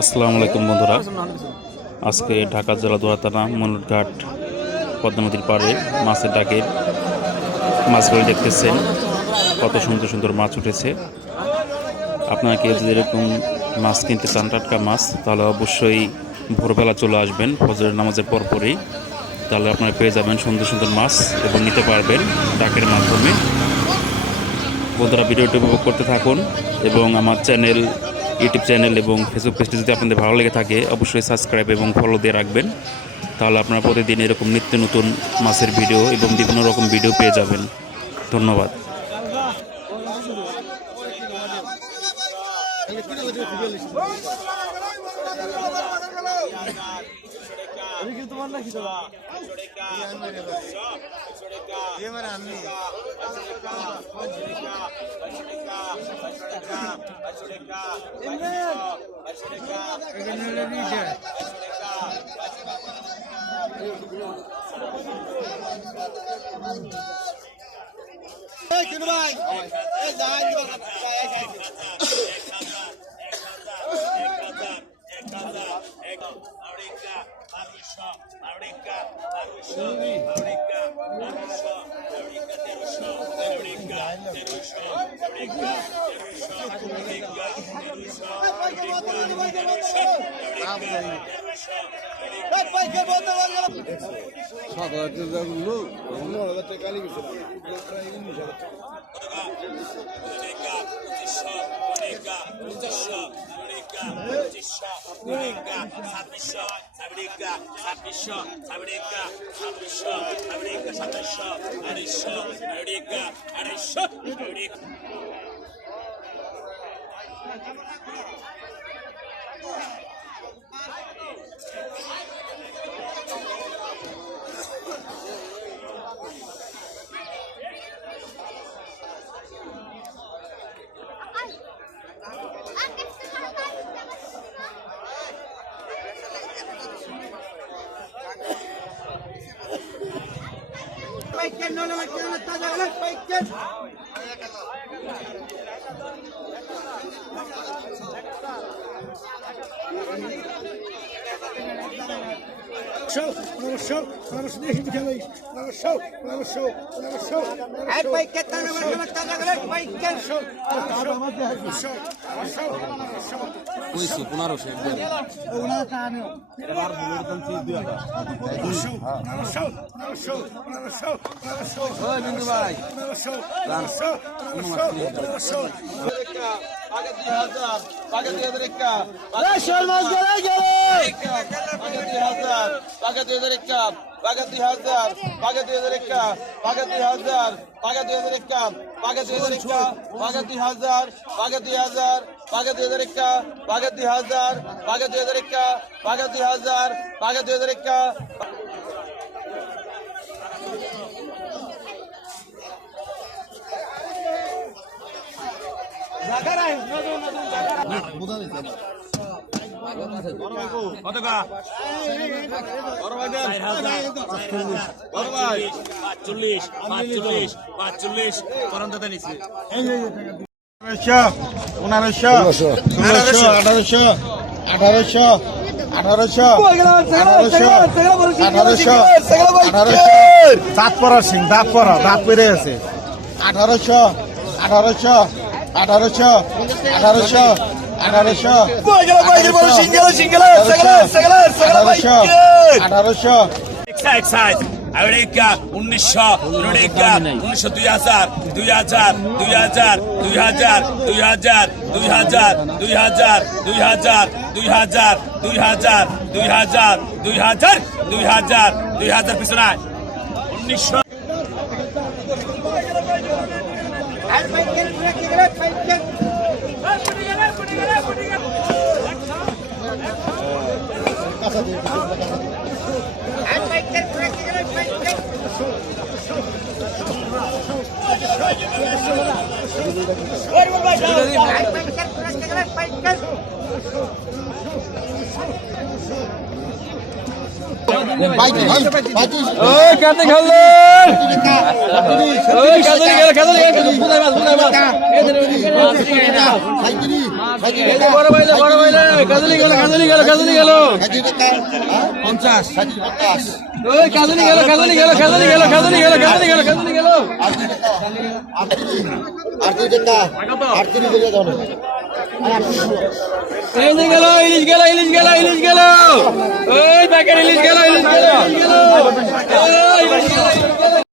আসসালামু আলাইকুম, বন্ধুরা। আজকে ঢাকা জেলা দোয়াতানা মনুরঘাট পদ্মা নদীর পাড়ে মাছের ডাকের মাছগুলো দেখতেছেন। কত সুন্দর সুন্দর মাছ উঠেছে। আপনারা কেউ যদি এরকম মাছ কিনতে চান, টাটকা মাছ, তাহলে অবশ্যই ভোরবেলা চলে আসবেন। ফজরের নামাজের পরপরই। তাহলে আপনারা পেয়ে যাবেন সুন্দর সুন্দর মাছ এবং নিতে পারবেন ডাকের মাধ্যমে। বন্ধুরা, ভিডিওটি উপভোগ করতে থাকুন এবং আমার চ্যানেল ইউটিউব চ্যানেল এবং ফেসবুক পেজটি যদি আপনাদের ভালো লেগে থাকে, অবশ্যই সাবস্ক্রাইব এবং ফলো দিয়ে রাখবেন। তাহলে আপনারা প্রতিদিন এরকম নিত্য নতুন মাছের ভিডিও এবং বিভিন্ন রকম ভিডিও পেয়ে যাবেন। ধন্যবাদ। আমি ওদিকে তোমার নাকি তো এবার আমি ভাই। সাত হাজার টাকা লোক পনেরো হাজার টাকা কালি গেছে প্রায় উনিশ হাজার টাকা ছাব্বিশ আমেরিকা ছাব্বিশশো আমেরিকা ছাব্বিশশো আমেরিকা সাতাশশো আড়াইশো আমেরিকা আড়াইশো আমেরিকা Thank you. পাইকেন নলে লাগবে না তাজা হলে পাইকেন Thank you. show, another show, another station to Kelly, another show, another show, another show. And by get on over to the by get show, another show, another show, another show. Koi su punaro se. Una kaano. Punar bhurtan se diya tha. Another show, another show, another show, another show, another show. Oh, Bindu bhai. Another show, another show, another show, another show. Pagat yazar, pagat yazar ekka. Ala şolmaz gele gele. পাগে দুই হাজার একটা পাগে দুই হাজার পাগে দুই হাজার একটা পাগে দুই হাজার পাগে দুই হাজার একটা পাগে দুই হাজার একটা পাগে দুই হাজার পাগে দুই হাজার পাগে দুই হাজার একটা পাগে দুই হাজার পাগে দুই হাজার একটা পাগে দুই হাজার পাগে দুই হাজার একটা জাগারাই নতুন নতুন জাগারাই বোঝা দিচ্ছে গেল পাঁচচল্লিশ পাঁচচল্লিশ পাঁচচল্লিশ করণ দাদা নিচ্ছে পনেরোশো ষোলোশো আঠারোশো আঠারোশো আঠারোশো আঠারোশো আছে আঠারোশো আঠারোশো আঠারোশো আঠারোশো আঠারোশো আঠারোশো উনিশশো উনিশশো দুই হাজার দুই হাজার দুই হাজার দুই হাজার দুই হাজার দুই হাজার দুই হাজার দুই হাজার দুই হাজার দুই হাজার দুই হাজার দুই হাজার দুই হাজার দুই হাজার পিছনায় উনিশশো Ay, Paiken. ওই কাতে খেললেন ওই কাতে গেল খেললেন বুঝাই মাছ বুঝাই মাছ এই বড় ভাই বড় ভাই কাজলি গেল কাজলি গেল কাজলি গেল। পঞ্চাশ। পঞ্চাশ ওই কাজলি গেল কাজলি গেল কাজলি গেল কাজলি গেল কাজলি গেল কাজলি গেল। আটত্রিশ টাকা। আটত্রিশ টাকা। দাও এই যে গেল ইলিশ গেল ইলিশ গেল ইলিশ গেল। ওই প্যাকেট ইলিশ গেল ইলিশ গেল। ইলিশ গেল ইলিশ গেল।